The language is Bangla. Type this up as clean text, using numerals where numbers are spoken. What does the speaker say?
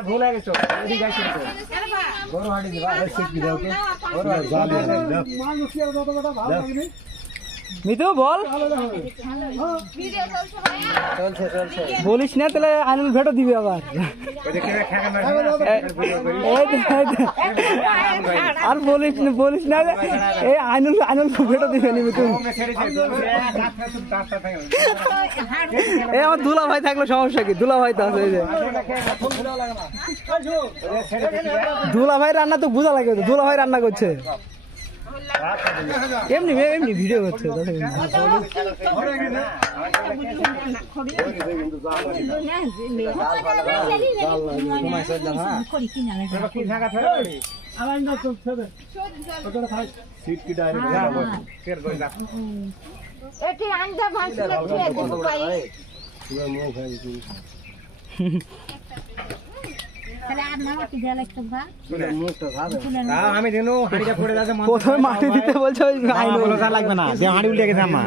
ভুল হয়ে গেছো এদিকে যাইছো তো বড় হাড়ি দিবা আর সিট দিও ওকে বড় হাড়ি মানুষ কি আর যত কথা ভালো লাগেনি মিতু বল ভিডিও চলছে বলিস না তাহলে আইনুল ভেটো দিবি আবার ওই দেখে খাগা আর বলিস না এই আইনুল ভেটো দিবে নি মিতু এই আমার দুলা ভাই থাকলে সমস্যা কি দুলা ভাই তো আছে এই যে দুলা ভাই রান্না তো বোঝা লাগে দুলা ভাই রান্না করছে এমনি এমনি ভিডিও করছে প্রথমে মাটি দিতে বলছো লাগবে না হাঁড়ি উল্টে গেছে আমার